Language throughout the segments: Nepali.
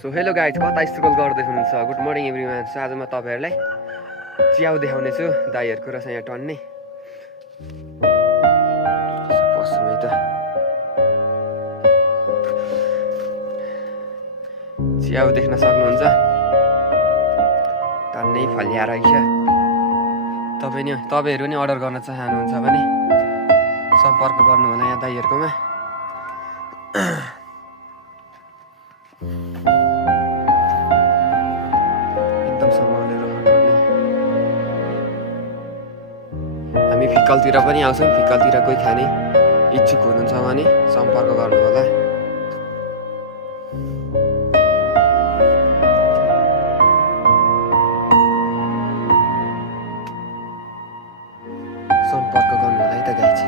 सो हेलो गाइज, कता स्ट्रगल गर्दै हुनुहुन्छ? Good morning everyone. सो आज म तपाईँहरूलाई च्याउ देखाउने छु, दाईहरूको रहेछ यहाँ टन्ने। पसौँ है त, च्याउ देख्न सक्नुहुन्छ, टन्नै फलिया रहेछ। तपाईँहरू नि अर्डर गर्न चाहनुहुन्छ भने सम्पर्क गर्नु होला यहाँ दाईहरूकोमा। हामी फिक्कलतिर पनि आउँछौँ, फिक्कलतिर कोही खाने इच्छुक हुनुहुन्छ भने सम्पर्क गर्नु होला। सम्पर्क गर्नु होला है त गाइज।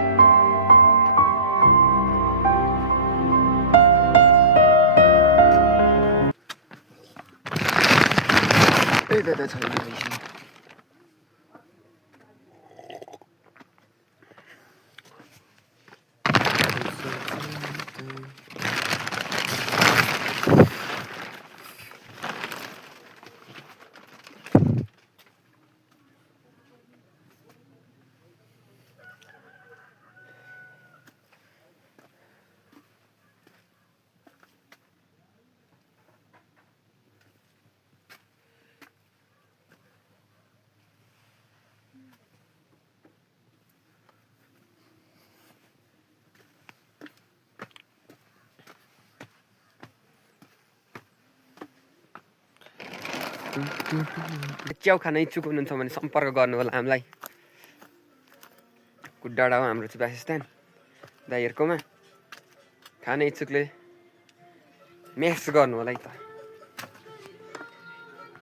छैन च्याउ खान इच्छुक हुनुहुन्छ भने सम्पर्क गर्नु होला हामीलाई। कुड्डाडा हो हाम्रो चाहिँ वासस्थान, दाईहरूकोमा। खाने इच्छुकले मेसेज गर्नु होला है त।